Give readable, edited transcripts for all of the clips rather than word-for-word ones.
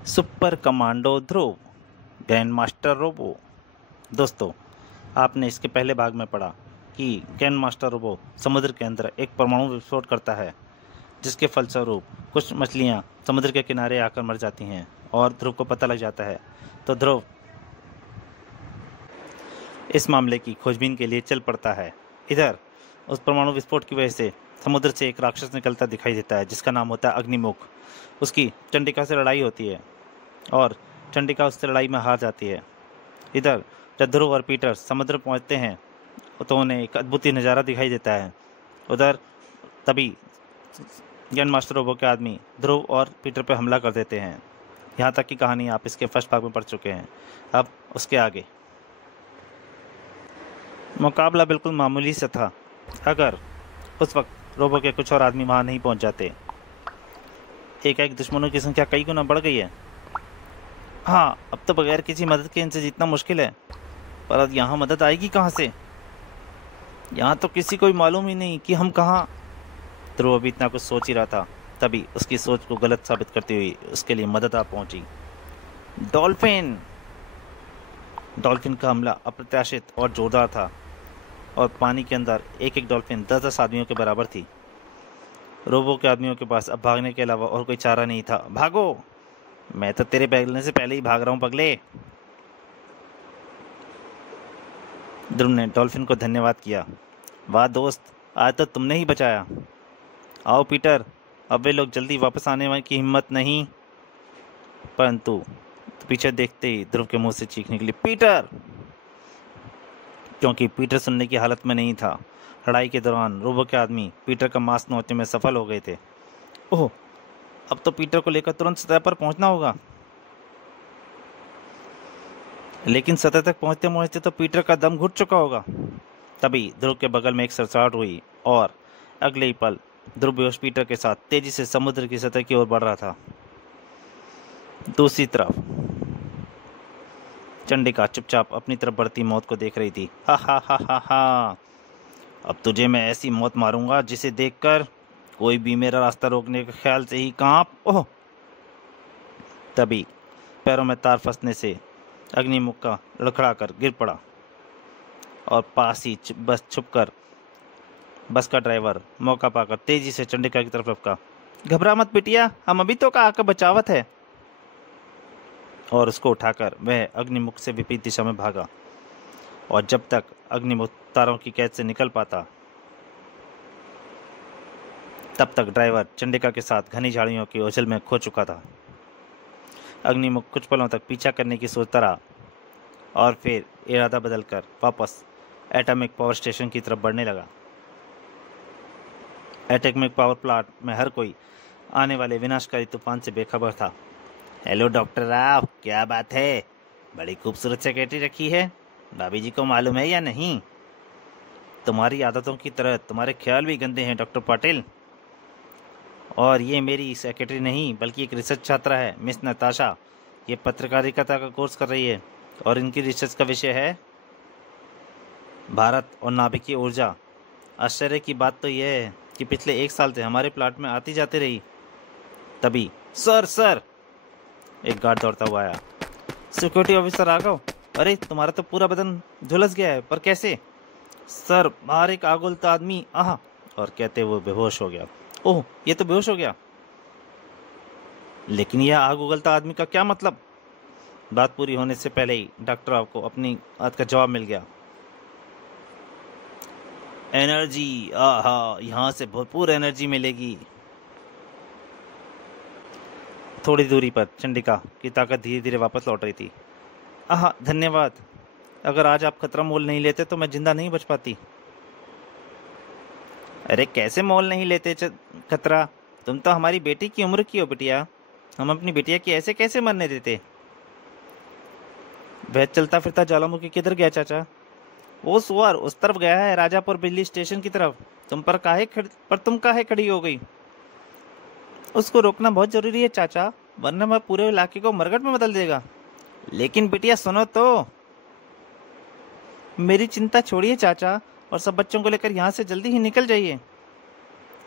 Super commando ध्रुव grand master robo. दोस्तों, आपने इसके पहले भाग में पढ़ा कि ग्रैंड मास्टर रोबो समुद्र के अंदर एक परमाणु विस्फोट करता है, जिसके फलस्वरूप कुछ मछलियां समुद्र के किनारे आकर मर जाती हैं और ध्रुव को पता लग जाता है। तो ध्रुव इस मामले की खोजबीन के लिए चल पड़ता है। इधर उस परमाणु विस्फोट की वजह से समुद्र से एक राक्षस निकलता दिखाई देता है, जिसका नाम होता है अग्निमुख। उसकी चंडिका से लड़ाई होती है और चंडिका उससे लड़ाई में हार जाती है। इधर जब ध्रुव और पीटर समुद्र पहुंचते हैं तो उन्हें एक अद्भुत ही नज़ारा दिखाई देता है। उधर तभी ग्रैंड मास्टर रोबो के आदमी ध्रुव और पीटर पर हमला कर देते हैं। यहाँ तक की कहानी आप इसके फर्स्ट भाग में पढ़ चुके हैं। अब उसके आगे मुकाबला बिल्कुल मामूली सा था, अगर उस वक्त रोबो के कुछ और आदमी वहाँ नहीं पहुँच जाते। एक दुश्मनों की संख्या कई गुना बढ़ गई है। हाँ, अब तो बगैर किसी मदद के इनसे जीतना मुश्किल है, पर अब यहाँ मदद आएगी कहाँ से? यहाँ तो किसी को भी मालूम ही नहीं कि हम कहाँ। ध्रुव अभी इतना कुछ सोच ही रहा था, तभी उसकी सोच को गलत साबित करती हुई उसके लिए मदद आ पहुंची। डॉल्फिन का हमला अप्रत्याशित और जोरदार था और पानी के अंदर एक डॉल्फिन 10-10 आदमियों के बराबर थी। रोबो के आदमियों के पास अब भागने के अलावा और कोई चारा नहीं था। भागो! मैं तो तेरे बैगने से पहले ही भाग रहा हूं पगले। ध्रुव ने डॉल्फिन को धन्यवाद किया। वाह दोस्त, आज तो तुमने ही बचाया। आओ पीटर, अब वे लोग जल्दी वापस आने की हिम्मत नहीं। परंतु पीछे देखते ही ध्रुव के मुंह से चीख निकली, पीटर! क्योंकि पीटर सुनने की हालत में नहीं था। लड़ाई के दौरान रोबो के आदमी पीटर का मांस नोचने में सफल हो गए थे। ओह, अब तो पीटर को लेकर तुरंत सतह पर पहुंचना होगा। लेकिन सतह तक पहुंचते पहुंचते तो पीटर का दम घुट चुका होगा। तभी ध्रुव के बगल में एक सरसराहट हुई और अगले ही पल ध्रुव बेहोश पीटर के साथ तेजी से समुद्र की सतह की ओर बढ़ रहा था। दूसरी तरफ चंडिका चुपचाप अपनी तरफ बढ़ती मौत को देख रही थी। हा हा हा हा हा, अब तुझे मैं ऐसी मौत मारूंगा जिसे देखकर कोई भी मेरा रास्ता रोकने के ख्याल से ही कांप। ओह! तभी पैरों में तार फंसने से अग्निमुख का लड़खड़ा कर गिर पड़ा और पास ही बस छुपकर बस का ड्राइवर मौका पाकर तेजी से चंडिका की तरफ लपका। घबरा मत बिटिया, हम अभी तो का आकर बचावत है। और उसको उठाकर वह अग्निमुख से विपरीत दिशा में भागा और जब तक अग्निमुख तारों की कैद से निकल पाता तब तक ड्राइवर चंडिका के साथ घनी झाड़ियों की ओझल में खो चुका था। अग्निमुख कुछ पलों तक पीछा करने की सोचता रहा और फिर इरादा बदलकर वापस एटॉमिक पावर स्टेशन की तरफ बढ़ने लगा। एटॉमिक पावर प्लांट में हर कोई आने वाले विनाशकारी तूफान से बेखबर था। हेलो डॉक्टर राव, क्या बात है? बड़ी खूबसूरत सेक्रेटरी रखी है। भाभी जी को मालूम है या नहीं? तुम्हारी आदतों की तरह तुम्हारे ख्याल भी गंदे हैं डॉक्टर पाटिल। और ये मेरी सेक्रेटरी नहीं बल्कि एक रिसर्च छात्रा है, मिस नताशा। ये पत्रकारिता का कोर्स कर रही है और इनकी रिसर्च का विषय है भारत और नाभिकीय ऊर्जा। आश्चर्य की बात तो यह है कि पिछले 1 साल से हमारे प्लांट में आती जाती रही। तभी सर एक गार्ड दौड़ता हुआ आया। सिक्योरिटी ऑफिसर आ गए। अरे, तुम्हारा तो पूरा बदन झुलस गया है, पर कैसे? सर, बाहर एक आग उगलता आदमी आहा, और कहते हुए बेहोश हो गया। ओह, ये तो बेहोश हो गया। लेकिन यह आग उगलता आदमी का क्या मतलब? बात पूरी होने से पहले ही डॉक्टर राव को अपनी बात का जवाब मिल गया। एनर्जी, आहा, यहाँ से भरपूर एनर्जी मिलेगी। थोड़ी दूरी पर चंडिका की ताकत धीरे धीरे वापस लौट रही थी। आहा, धन्यवाद। अगर आज आप खतरा मोल नहीं लेते तो मैं जिंदा नहीं बच पाती। अरे कैसे मोल नहीं लेते खतरा? तुम तो हमारी बेटी की उम्र की हो बिटिया। हम अपनी बिटिया की ऐसे कैसे मरने देते? वह चलता फिरता ज्वालामुखी किधर गया चाचा? वो सुअर उस तरफ गया है, राजापुर बिजली स्टेशन की तरफ। तुम काहे खड़ी हो गई? उसको रोकना बहुत जरूरी है चाचा, वरना वह पूरे इलाके को मरघट में बदल देगा। लेकिन बिटिया सुनो तो, मेरी चिंता छोड़िए चाचा और सब बच्चों को लेकर यहाँ से जल्दी ही निकल जाइए।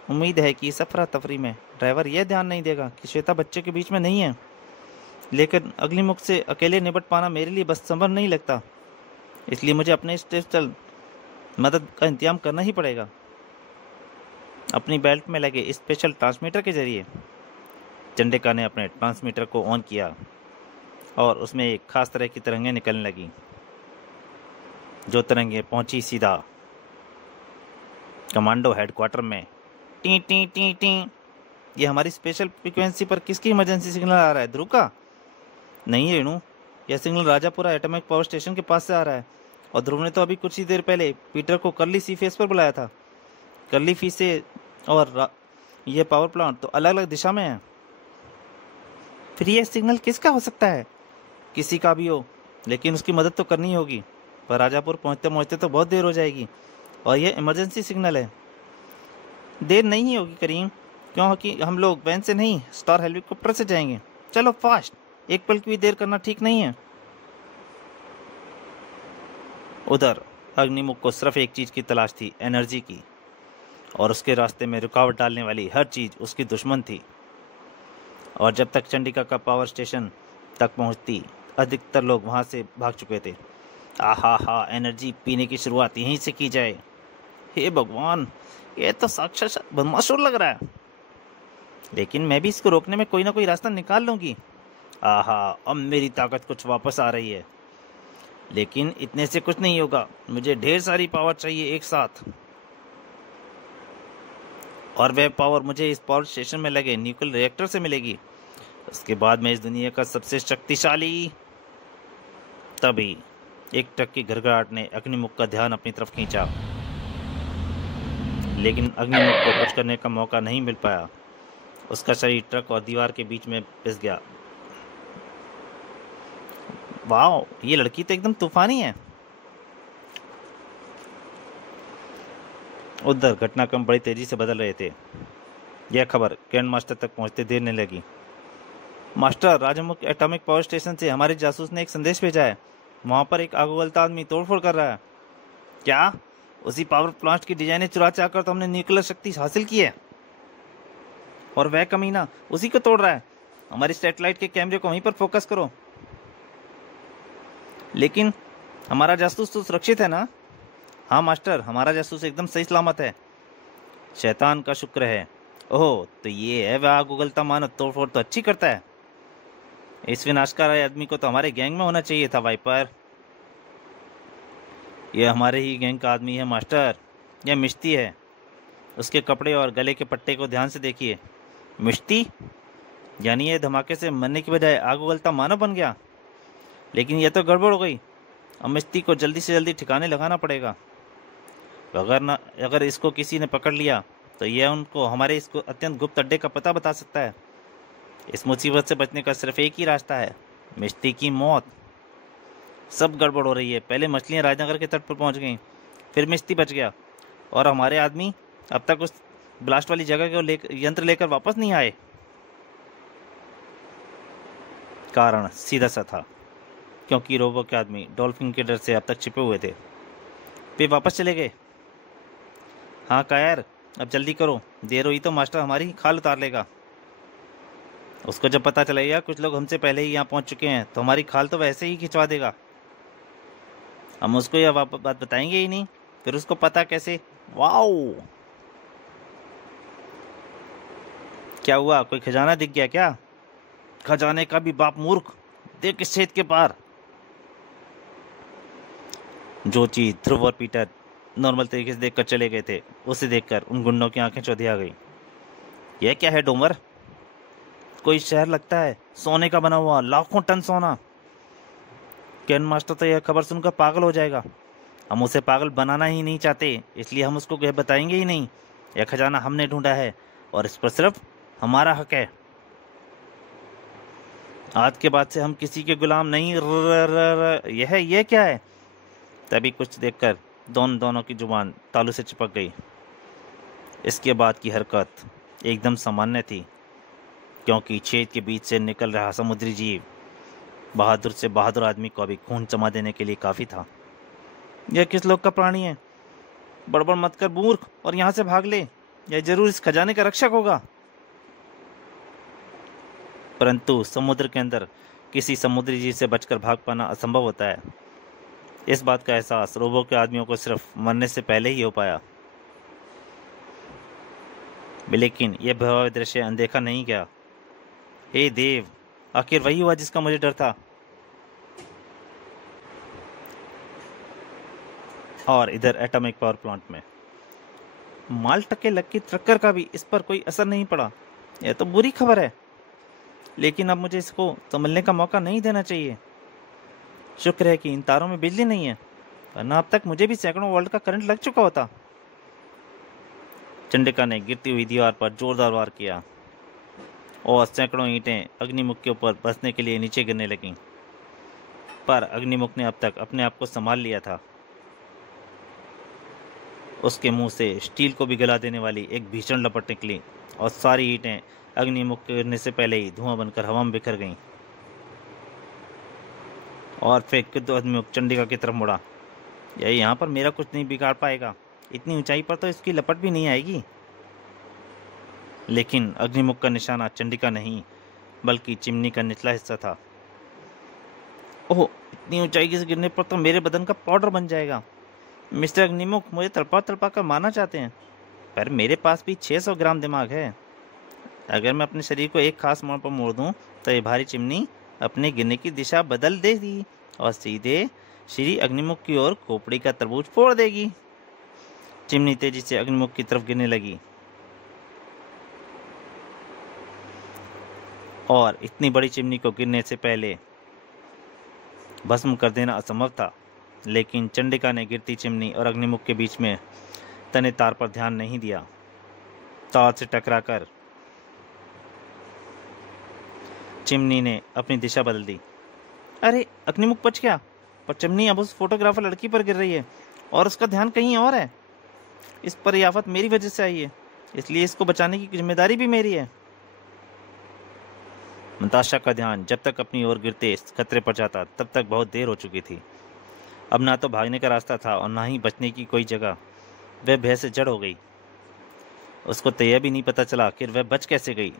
उम्मीद है कि इस अफरा तफरी में ड्राइवर यह ध्यान नहीं देगा कि श्वेता बच्चे के बीच में नहीं है। लेकिन अग्निमुख से अकेले निपट पाना मेरे लिए बस संभव नहीं लगता, इसलिए मुझे अपने स्पेशल मदद का इंतजाम करना ही पड़ेगा। अपनी बेल्ट में लगे स्पेशल ट्रांसमीटर के जरिए चंडिका ने अपने ट्रांसमीटर को ऑन किया और उसमें एक खास तरह की तरंगें निकलने लगी। जो तरंगें पहुंची सीधा कमांडो हेडक्वार्टर में। T T T T. ये हमारी स्पेशल फ्रीक्वेंसी पर किसकी इमरजेंसी सिग्नल आ रहा है? ध्रुव का? नहीं रेणु, यह signal Rajapura atomic power station के पास से आ रहा है और ध्रुव ने तो अभी कुछ ही देर पहले पीटर को कर्ली सी फेस पर बुलाया था। कर्ली फी से और यह पावर प्लांट तो अलग अलग दिशा में है। फिर यह सिग्नल किसका हो सकता है? किसी का भी हो, लेकिन उसकी मदद तो करनी होगी। पर राजापुर पहुंचते पहुंचते तो बहुत देर हो जाएगी और यह इमरजेंसी सिग्नल है। देर नहीं होगी करीम, क्योंकि हम लोग वैन से नहीं स्टार हेलीकॉप्टर से जाएंगे। चलो फास्ट, एक पल की भी देर करना ठीक नहीं है। उधर अग्निमुख को सिर्फ एक चीज की तलाश थी, एनर्जी की, और उसके रास्ते में रुकावट डालने वाली हर चीज उसकी दुश्मन थी। और जब तक चंडिका का पावर स्टेशन तक पहुंचती, अधिकतर लोग वहां से भाग चुके थे। आहा हा, एनर्जी पीने की शुरुआत यहीं से की जाए। हे भगवान, ये तो साक्षात बदमाशुर लग रहा है, लेकिन मैं भी इसको रोकने में कोई ना कोई रास्ता निकाल लूंगी। आहा, अब मेरी ताकत कुछ वापस आ रही है, लेकिन इतने से कुछ नहीं होगा। मुझे ढेर सारी पावर चाहिए एक साथ, और वह पावर मुझे इस पावर स्टेशन में लगे न्यूक्लियर रिएक्टर से मिलेगी। उसके बाद मैं इस दुनिया का सबसे शक्तिशाली। तभी एक ट्रक की घरघराहट ने अग्निमुख का ध्यान अपनी तरफ खींचा, लेकिन अग्निमुख को कुछ करने का मौका नहीं मिल पाया। उसका शरीर ट्रक और दीवार के बीच में पिस गया। वाह, ये लड़की तो एकदम तूफानी है। उधर घटनाक्रम बड़ी तेजी से बदल रहे थे। यह खबर ग्रैंड मास्टर तक पहुंचते देर नहीं लगी। मास्टर, राजामुख एटॉमिक पावर स्टेशन से हमारे जासूस ने एक संदेश भेजा है। वहां पर एक आग उगलता आदमी तोड़फोड़ कर रहा है। क्या? उसी पावर प्लांट की डिजाइने चुरा चाकर तो हमने न्यूक्लियर शक्ति हासिल की है, और वह कमीना उसी को तोड़ रहा है। हमारी सैटेलाइट के कैमरे को वहीं पर फोकस करो। लेकिन हमारा जासूस तो सुरक्षित है ना? हाँ मास्टर, हमारा जासूस एकदम सही सलामत है। शैतान का शुक्र है। ओह, तो ये है वह आग उगलता मानव तोड़फोड़ तो अच्छी करता है। इस विनाशकारी आदमी को तो हमारे गैंग में होना चाहिए था वाइपर। यह हमारे ही गैंग का आदमी है मास्टर। यह मिश्ती है। उसके कपड़े और गले के पट्टे को ध्यान से देखिए। मिश्ती? यानी यह धमाके से मरने की बजाय आग उगलता मानव बन गया। लेकिन यह तो गड़बड़ हो गई। अब मिश्ती को जल्दी से जल्दी ठिकाने लगाना पड़ेगा। अगर इसको किसी ने पकड़ लिया तो यह उनको हमारे इसको अत्यंत गुप्त अड्डे का पता बता सकता है। इस मुसीबत से बचने का सिर्फ एक ही रास्ता है, मिश्ती की मौत। सब गड़बड़ हो रही है। पहले मछलियां राजनगर के तट पर पहुंच गईं, फिर मिश्ती बच गया, और हमारे आदमी अब तक उस ब्लास्ट वाली जगह को यंत्र लेकर वापस नहीं आए। कारण सीधा सा था, क्योंकि रोबो के आदमी डॉल्फिन के डर से अब तक छिपे हुए थे। वे वापस चले गए। हाँ कायर, अब जल्दी करो, देर हुई तो मास्टर हमारी खाल उतार लेगा। उसको जब पता चलेगा कुछ लोग हमसे पहले ही यहाँ पहुंच चुके हैं, तो हमारी खाल तो वैसे ही खिंचवा देगा। हम उसको यह बात बताएंगे ही नहीं, फिर उसको पता कैसे? वाओ, क्या हुआ? कोई खजाना दिख गया क्या? खजाने का भी बाप मूर्ख, देख इस छेद के पार। जो चीज ध्रुव और पीटर नॉर्मल तरीके से देखकर चले गए थे, उसे देखकर उन गुंडों की आंखें चौधिया गई। यह क्या है डोमर? कोई शहर लगता है, सोने का बना हुआ, लाखों टन सोना। कैन मास्टर तो यह खबर सुनकर पागल हो जाएगा। हम उसे पागल बनाना ही नहीं चाहते, इसलिए हम उसको यह बताएंगे ही नहीं। यह खजाना हमने ढूंढा है और इस पर सिर्फ हमारा हक है। आज के बाद से हम किसी के गुलाम नहीं। यह क्या है? तभी कुछ देखकर दोनों की जुबान तालू से चिपक गई। इसके बाद की हरकत एकदम सामान्य थी, क्योंकि छेद के बीच से निकल रहा समुद्री जीव बहादुर से बहादुर आदमी को अभी खून जमा देने के लिए काफी था। यह किस लोग का प्राणी है? बड़बड़ मत कर मूर्ख, और यहाँ से भाग ले। यह जरूर इस खजाने का रक्षक होगा। परंतु समुद्र के अंदर किसी समुद्री जीव से बचकर भाग पाना असंभव होता है। इस बात का एहसास रोबो के आदमियों को सिर्फ मरने से पहले ही हो पाया। लेकिन यह भयावह दृश्य अनदेखा नहीं गया। हे देव, आखिर वही हुआ जिसका मुझे डर था। और इधर एटॉमिक पावर प्लांट में माल टके लक्की ट्रक्कर का भी इस पर कोई असर नहीं पड़ा। यह तो बुरी खबर है, लेकिन अब मुझे इसको संभलने का मौका नहीं देना चाहिए। शुक्र है कि इन तारों में बिजली नहीं है, वरना अब तक मुझे भी सैकड़ों वोल्ट का करंट लग चुका होता। चंडिका ने गिरती हुई दीवार पर जोरदार वार किया और सैकड़ों ईंटें अग्निमुख के ऊपर बसने के लिए नीचे गिरने लगीं। पर अग्निमुख ने अब तक अपने आप को संभाल लिया था। उसके मुंह से स्टील को भी गला देने वाली एक भीषण लपट निकली और सारी ईंटें अग्निमुख के गिरने से पहले ही धुआं बनकर हवा में बिखर गईं। और फिर अग्निमुख चंडिका की तरफ मुड़ा। यह यहाँ पर मेरा कुछ नहीं बिगाड़ पाएगा, इतनी ऊंचाई पर तो इसकी लपट भी नहीं आएगी। लेकिन अग्निमुख का निशाना चंडिका नहीं, बल्कि चिमनी का निचला हिस्सा था। ओह, इतनी ऊंचाई से गिरने पर तो मेरे बदन का पाउडर बन जाएगा। मिस्टर अग्निमुख मुझे तड़पा तड़पा कर मारना चाहते हैं, पर मेरे पास भी 600 ग्राम दिमाग है। अगर मैं अपने शरीर को एक खास मोड़ पर मोड़ दूं, तो ये भारी चिमनी अपने गिरने की दिशा बदल देगी और सीधे श्री अग्निमुख की ओर खोपड़ी का तरबूज फोड़ देगी। चिमनी तेजी से अग्निमुख की तरफ गिरने लगी और इतनी बड़ी चिमनी को गिरने से पहले भस्म कर देना असंभव था। लेकिन चंडिका ने गिरती चिमनी और अग्निमुख के बीच में तने तार पर ध्यान नहीं दिया। तार से टकराकर चिमनी ने अपनी दिशा बदल दी। अरे, अग्निमुख बच गया, पर चिमनी अब उस फोटोग्राफर लड़की पर गिर रही है और उसका ध्यान कहीं और है। इस पर यह आफत मेरी वजह से आई है, इसलिए इसको बचाने की जिम्मेदारी भी मेरी है। नताशा का ध्यान जब तक अपनी ओर गिरते खतरे पर जाता, तब तक बहुत देर हो चुकी थी। अब ना तो भागने का रास्ता था और ना ही बचने की कोई जगह। वह भय से जड़ हो गई। उसको तो यह भी नहीं पता चला कि वह बच कैसे गई।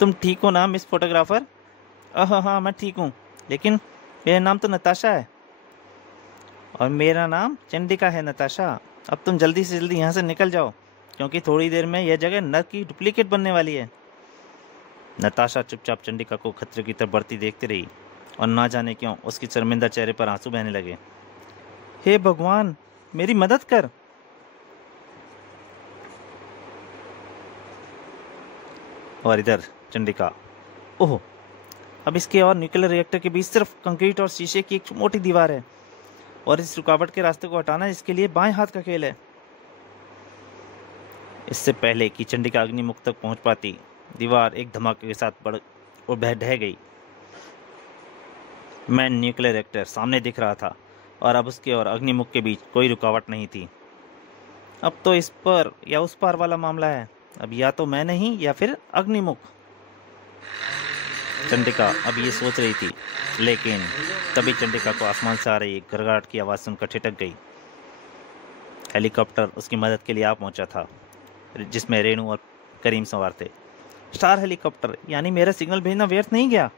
तुम ठीक हो ना मिस फोटोग्राफर? हाँ, मैं ठीक हूँ, लेकिन मेरा नाम तो नताशा है। और मेरा नाम चंडिका है। नताशा, अब तुम जल्दी से जल्दी यहाँ से निकल जाओ, क्योंकि थोड़ी देर में यह जगह नर्क की डुप्लीकेट बनने वाली है। नताशा चुपचाप चंडिका को खतरे की तरफ बढ़ती देखती रही और ना जाने क्यों उसकी शर्मिंदा चेहरे पर आंसू बहने लगे। हे भगवान, मेरी मदद कर। और इधर चंडिका, ओह, अब इसके और न्यूक्लियर रिएक्टर के बीच सिर्फ कंक्रीट और शीशे की एक मोटी दीवार है और इस रुकावट के रास्ते को हटाना इसके लिए बाएं हाथ का खेल है। इससे पहले कि चंडिका अग्निमुख तक पहुंच पाती, दीवार एक धमाके के साथ बढ़ और ढह गई। मैन न्यूक्लियर रिएक्टर सामने दिख रहा था और अब उसके और अग्निमुख के बीच कोई रुकावट नहीं थी। अब तो इस पर या उस पार वाला मामला है। अब या तो मैं नहीं या फिर अग्निमुख। चंडिका अब ये सोच रही थी, लेकिन तभी चंडिका को आसमान से आ रही गड़गड़ाहट की आवाज़ सुनकर ठिठक गई। हेलीकॉप्टर उसकी मदद के लिए आ पहुंचा था, जिसमें रेणु और करीम सवार थे। स्टार हेलीकॉप्टर, यानी मेरा सिग्नल भेजना व्यर्थ नहीं गया।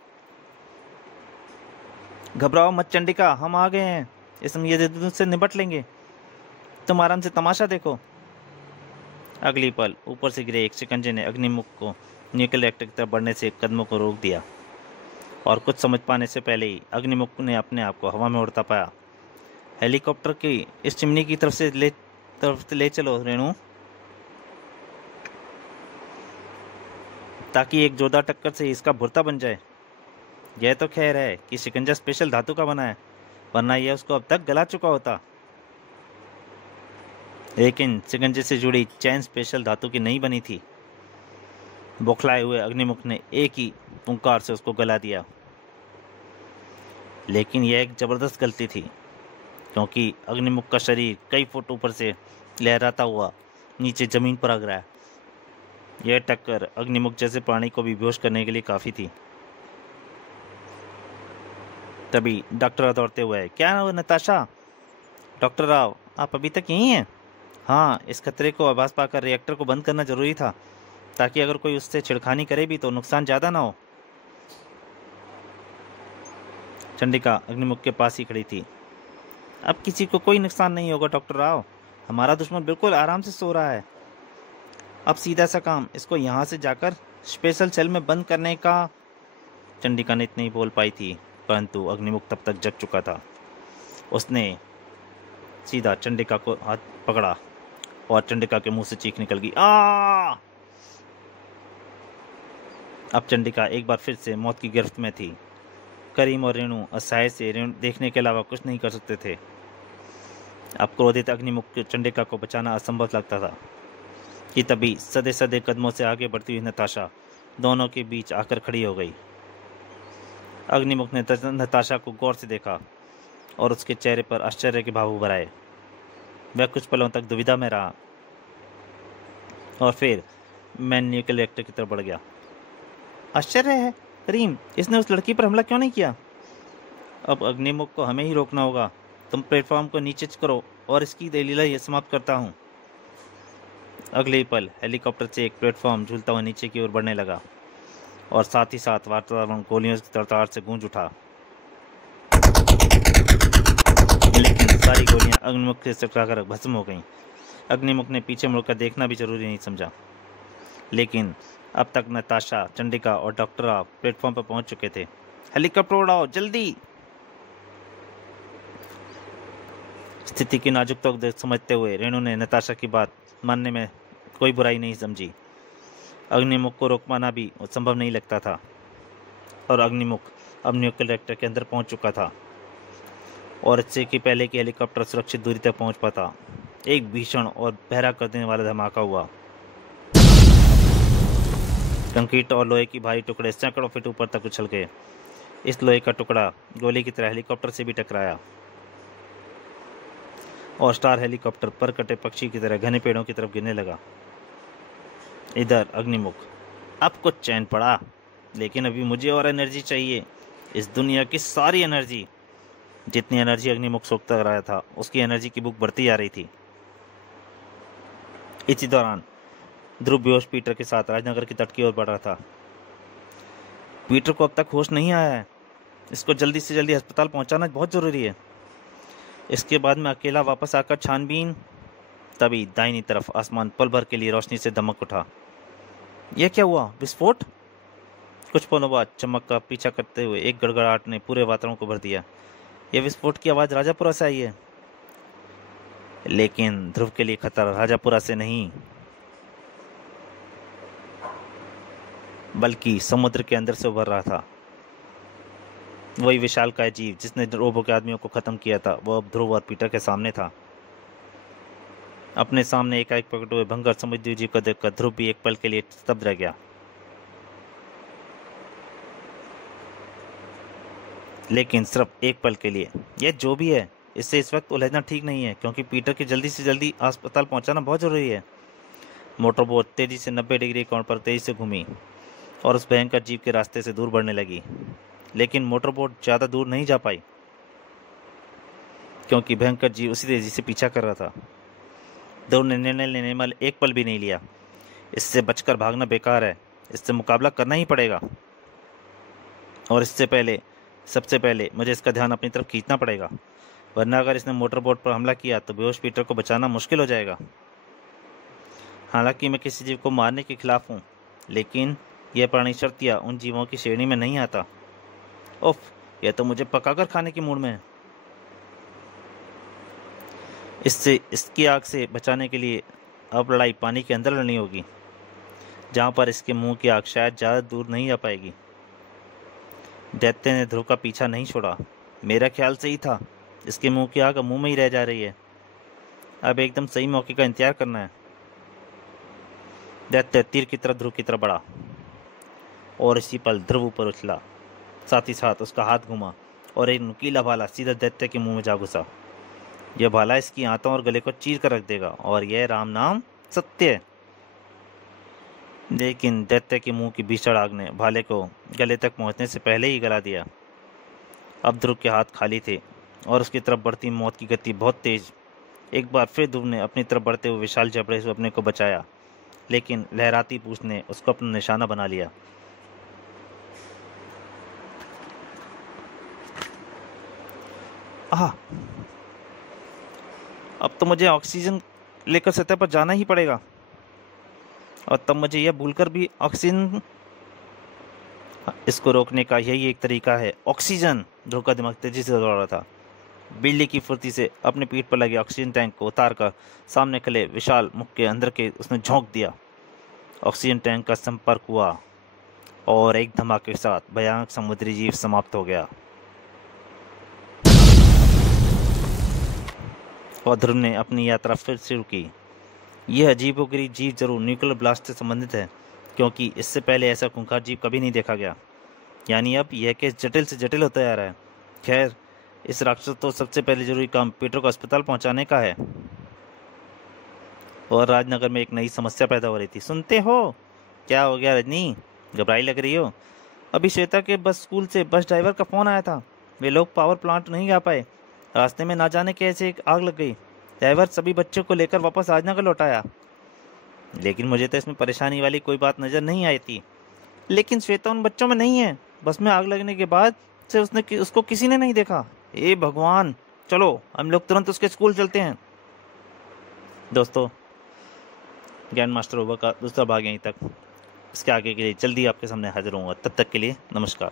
घबराओ मत चंडिका, हम आ गए हैं। इस युद्ध से निपट लेंगे, तुम आराम से तमाशा देखो। अगली पल ऊपर से गिरे एक शिकंजे ने अग्निमुख को न्यूक्लियर रिएक्टर की तरफ बढ़ने से कदमों को रोक दिया और कुछ समझ पाने से पहले ही अग्निमुख ने अपने आप को हवा में उड़ता पाया। हेलीकॉप्टर की इस चिमनी की तरफ से ले चलो रेणु, ताकि एक जोरदार टक्कर से इसका भुर्ता बन जाए। यह तो खैर है कि शिकंजा स्पेशल धातु का बना है, वरना यह उसको अब तक गला चुका होता। लेकिन शिकंजे से जुड़ी चैन स्पेशल धातु की नहीं बनी थी। बौखलाए हुए अग्निमुख ने एक ही फुंकार से उसको गला दिया। लेकिन यह एक जबरदस्त गलती थी, क्योंकि अग्निमुख का शरीर कई फुट ऊपर से लहराता हुआ नीचे जमीन पर आ गिरा। यह टक्कर अग्निमुख जैसे प्राणी को भी बेहोश करने के लिए काफी थी। तभी डॉक्टर दौड़ते हुए, क्या हुआ नताशा? डॉक्टर राव, आप अभी तक यहीं हैं? हाँ, इस खतरे को आभास पाकर रिएक्टर को बंद करना जरूरी था, ताकि अगर कोई उससे छिड़खानी करे भी तो नुकसान ज़्यादा ना हो। चंडिका अग्निमुख के पास ही खड़ी थी। अब किसी को कोई नुकसान नहीं होगा डॉक्टर राव, हमारा दुश्मन बिल्कुल आराम से सो रहा है। अब सीधा सा काम, इसको यहाँ से जाकर स्पेशल सेल में बंद करने का। चंडिका ने इतनी बोल पाई थी, परंतु अग्निमुख तब तक जग चुका था। उसने सीधा चंडिका को हाथ पकड़ा और चंडिका के मुंह से चीख निकल गई, आ! अब चंडिका एक बार फिर से मौत की गिरफ्त में थी। करीम और रेणु असहाय से रेणु देखने के अलावा कुछ नहीं कर सकते थे। अब क्रोधित अग्निमुख चंडिका को बचाना असंभव लगता था कि तभी सदे सदे कदमों से आगे बढ़ती हुई नताशा दोनों के बीच आकर खड़ी हो गई। अग्निमुख ने नताशा को गौर से देखा और उसके चेहरे पर आश्चर्य के भाव उभर आए। वह कुछ पलों तक दुविधा में रहा और फिर मैन्युअल रिएक्टर की तरफ बढ़ गया। आश्चर्य है करीम, इसने उस लड़की पर हमला क्यों नहीं किया? अब अग्निमुख को हमें ही रोकना होगा। तुम प्लेटफॉर्म को नीचे करो और इसकी लीला ये समाप्त करता हूँ। अगले ही पल हेलीकॉप्टर से एक प्लेटफॉर्म झूलता हुआ नीचे की ओर बढ़ने लगा और साथ ही साथ वातावरण गोलियों की तरतार से गूंज उठा। लेकिन सारी गोलियां अग्निमुख से टकराकर भस्म हो गईं। अग्निमुख ने पीछे मुड़कर देखना भी जरूरी नहीं समझा। लेकिन अब तक नताशा, चंडिका और डॉक्टर राव प्लेटफॉर्म पर पहुंच चुके थे। हेलीकॉप्टर उड़ाओ जल्दी! स्थिति की नाजुकता समझते हुए रेणु ने नताशा की बात मानने में कोई बुराई नहीं समझी। अग्निमुख को रोक पाना भी संभव नहीं लगता था और अग्निमुख अब न्यूक्लियर रिएक्टर के अंदर पहुंच चुका था और इससे कि पहले कि हेलीकॉप्टर सुरक्षित दूरी तक पहुंच पाता, एक भीषण और बहरा कर देने वाला धमाका हुआ। कंक्रीट और लोहे की भारी टुकड़े सैकड़ों फीट ऊपर तक उछल गए। इस लोहे का टुकड़ा गोली की तरह हेलीकॉप्टर से भी टकराया और स्टार हेलीकॉप्टर पर कटे पक्षी की तरह घने पेड़ों की तरफ गिरने लगा। इधर अग्निमुख, अब कुछ चैन पड़ा, लेकिन अभी मुझे और एनर्जी चाहिए, इस दुनिया की सारी एनर्जी। जितनी एनर्जी अग्निमुख सोखता रहा था उसकी एनर्जी की भूख बढ़ती जा रही थी। इसी दौरान ध्रुव बेहोश पीटर के साथ राजनगर की तट की ओर बढ़ रहा था। पीटर को अब तक होश नहीं आया है, इसको जल्दी से जल्दी अस्पताल पहुंचाना बहुत जरूरी है। इसके बाद मैं अकेला वापस आकर छानबीन। तभी दाहिनी तरफ आसमान पल भर के लिए रोशनी से दमक उठा। यह क्या हुआ? विस्फोट? कुछ पलों बाद चमक का पीछा करते हुए एक गड़गड़ाहट ने पूरे वातावरण को भर दिया। यह विस्फोट की आवाज राजापुरा से आई है। लेकिन ध्रुव के लिए खतरा राजापुरा से नहीं, बल्कि समुद्र के अंदर से उभर रहा था। वही विशालकाय जीव जिसने रोबो के आदमियों को खत्म किया था, वो अब ध्रुव और पीटर के सामने था। अपने सामने एकाएक प्रकट हुए भंगर समुद्री जीव को देखकर ध्रुव भी एक पल के लिए स्तब्ध रह गया। लेकिन सिर्फ एक पल के लिए। यह जो भी है, इससे इस वक्त उलझना ठीक नहीं है, क्योंकि पीटर की जल्दी से जल्दी अस्पताल पहुंचाना बहुत जरूरी है। मोटरबोट तेजी से 90 डिग्री कोण पर तेजी से घूमी और उस भयंकर जीव के रास्ते से दूर बढ़ने लगी। लेकिन मोटरबोट ज्यादा दूर नहीं जा पाई, क्योंकि भयंकर जीव उसी तेजी से पीछा कर रहा था। ध्रुव ने निर्णय लेने में एक पल भी नहीं लिया। इससे बचकर भागना बेकार है, इससे मुकाबला करना ही पड़ेगा। और सबसे पहले मुझे इसका ध्यान अपनी तरफ खींचना पड़ेगा, वरना अगर इसने मोटरबोट पर हमला किया तो बेहोश पीटर को बचाना मुश्किल हो जाएगा। हालांकि मैं किसी जीव को मारने के खिलाफ हूँ, लेकिन यह प्राणी शर्तिया उन जीवों की श्रेणी में नहीं आता। उफ, यह तो मुझे पकाकर खाने की मूड में है। इसकी आग से बचाने के लिए अब लड़ाई पानी के अंदर लड़नी होगी, जहां पर इसके मुंह की आग शायद ज़्यादा दूर नहीं जा पाएगी। दैत्य ने ध्रुव का पीछा नहीं छोड़ा। मेरा ख्याल सही था, इसके मुंह की आग मुंह में ही रह जा रही है। अब एकदम सही मौके का इंतजार करना है। दैत्य तीर की तरफ ध्रुव की तरफ बढ़ा और इसी पल ध्रुव ऊपर उछला। साथ ही साथ उसका हाथ घुमा और एक नुकीला भाला सीधा दैत्य के मुंह में जा घुसा। यह भाला इसकी आंतों और गले को चीर कर रख देगा, और यह राम नाम सत्य है। लेकिन दैत्य के मुंह की भीषण आग ने भाले को गले तक पहुंचने से पहले ही गला दिया। अब ध्रुव के हाथ खाली थे और उसकी तरफ बढ़ती मौत की गति बहुत तेज। एक बार फिर ध्रुव ने अपनी तरफ बढ़ते हुए विशाल जबड़े से अपने को बचाया लेकिन लहराती पूंछ ने उसको अपना निशाना बना लिया। आह! अब तो मुझे ऑक्सीजन लेकर सतह पर जाना ही पड़ेगा, और तब मुझे यह भूलकर भी ऑक्सीजन, इसको रोकने का यही एक तरीका है, ऑक्सीजन। ध्रुव का दिमाग तेजी से दौड़ रहा था। बिल्ली की फुर्ती से अपने पीठ पर लगे ऑक्सीजन टैंक को उतारकर सामने खले विशाल मुख के अंदर के उसने झोंक दिया। ऑक्सीजन टैंक का संपर्क हुआ और एक धमाके के साथ भयानक समुद्री जीव समाप्त हो गया। और ध्रुव ने अपनी यात्रा फिर शुरू की। यह अजीबोगरीब जीव जरूर न्यूक्लियर ब्लास्ट से संबंधित है, क्योंकि इससे पहले ऐसा खूंखार जीव कभी नहीं देखा गया। यानी अब यह केस जटिल से जटिल होता जा रहा है। खैर, इस राक्षस तो सबसे पहले जरूरी काम पीटर को अस्पताल पहुंचाने का है। और राजनगर में एक नई समस्या पैदा हो रही थी। सुनते हो? क्या हो गया रजनी, घबराई लग रही हो? अभी श्वेता के बस स्कूल से बस ड्राइवर का फ़ोन आया था। वे लोग पावर प्लांट नहीं आ पाए। रास्ते में ना जाने कैसे एक आग लग गई। ड्राइवर सभी बच्चों को लेकर वापस राजनगर लौट आया। लेकिन मुझे तो इसमें परेशानी वाली कोई बात नज़र नहीं आई थी। लेकिन श्वेता उन बच्चों में नहीं है। बस में आग लगने के बाद से उसको किसी ने नहीं देखा। हे भगवान! चलो हम लोग तुरंत उसके स्कूल चलते हैं। दोस्तों, ज्ञान मास्टर ओवर का दूसरा भाग यहीं तक। इसके आगे के लिए जल्दी आपके सामने हाजिर होऊंगा। तब तक के लिए नमस्कार।